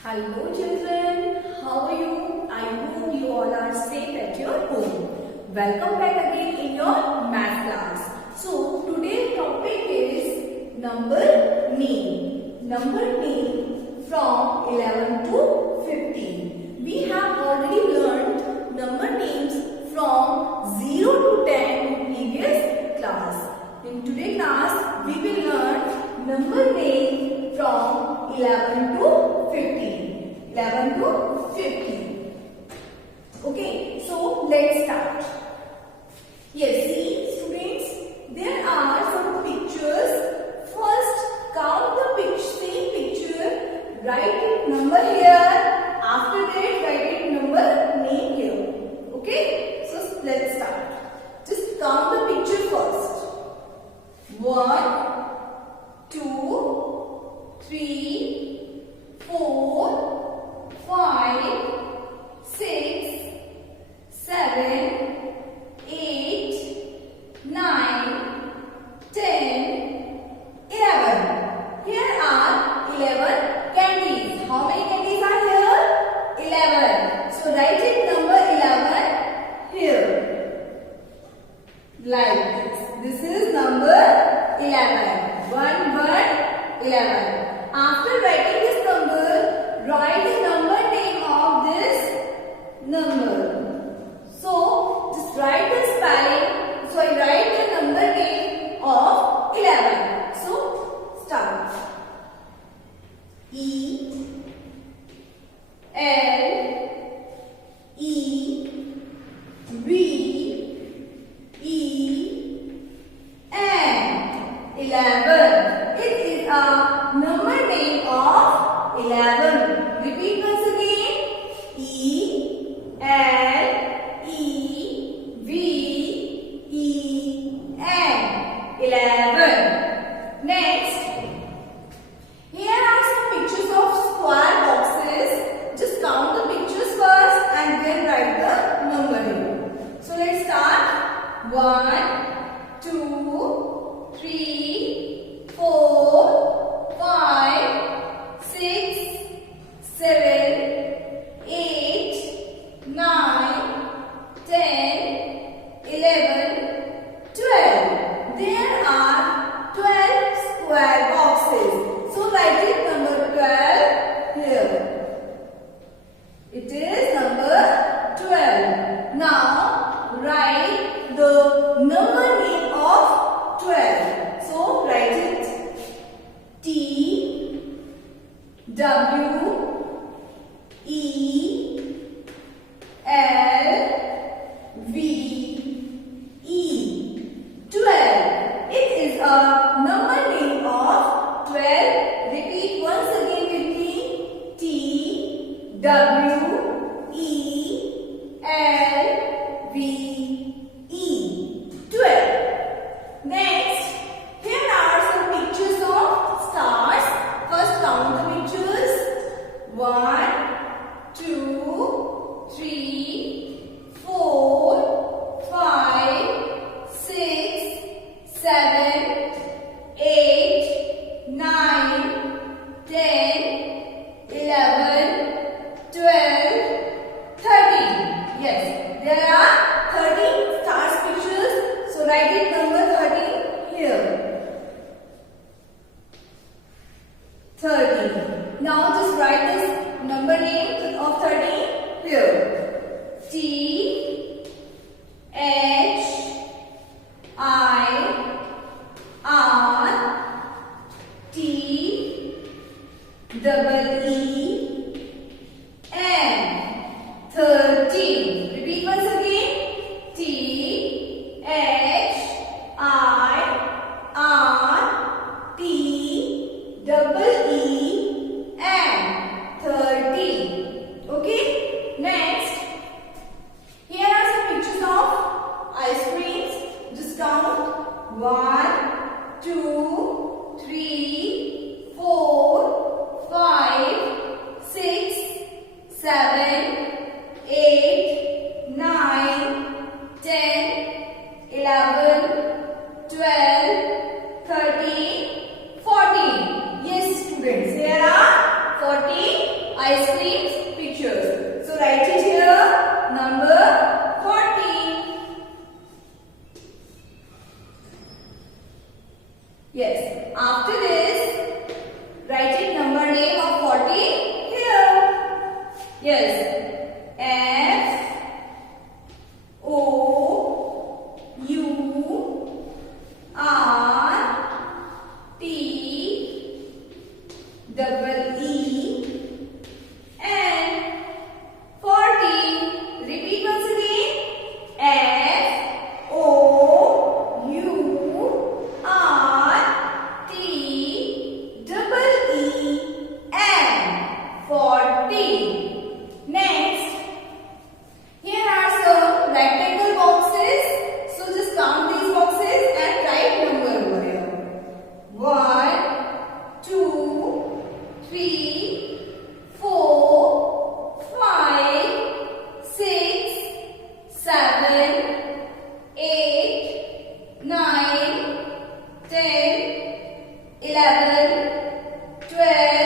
Hello children, how are you? I hope you all are safe at your home. Welcome back again in your math class. So today's topic is number name. Number name from 11 to 15. We have already learned number names from 0 to 10 in previous class. In today's class, we will learn number name from 11 to 15. 11 to 15. Okay, so let's start. Yes, see students, there are some pictures. First, count the same picture, write it number here. After that, write it number name here. Okay, so let's start. Just count the picture first. 1, 2, 3, 4, 5, 6, 7, 8, 9, 10, 11. Here are 11 candies. How many candies are here? 11. So write it number 11 here. Like this. This is number 11. 1, 1, 11. After writing this number, write the number name of this number. So, just write the spelling. So, I write the number name of 11. So, start. E L E V E N 11. It is a number name of 11. Repeat once again. E L E V E N 11. Next, here are some pictures of square boxes. Just count the pictures first and then write the number here. So let's start. 1, 2, 3, 4, 5, 6, 7, 8, 9, 10, 11, 12. There are 12 square boxes. So write it number 12 here. It is number 12. Now write the number name of 12. So write it T W E L V E 12. It is a number name of 12. Repeat once again with me. T W E L V E 12. Next, here are some pictures of stars. First count the pictures. 1, 2, 3, 4, 5, 6, 7, 8, 9, 10, 11, 12, 13. Yes, there are 13 stars pictures. So write it number 13 here. 13. Now just write this number name of 13 here. T H I R T double E N 13. Repeat once again. T H I R T double E N 13. Okay. Next, here are some pictures of ice creams. Just count. 1, 2, 3, 4, 5. ice cream pictures. So write it here. Number 40. Yes. After this, write it number name of 40 here. Yes. F O U R T double E N 40. Repeat once again. F O U R T double E N 40. Next, here are some rectangle boxes. So just count these boxes and write number over here. 1, 2, 3, 4, 5, 6, 7, 8, 9, 10, 11, 12,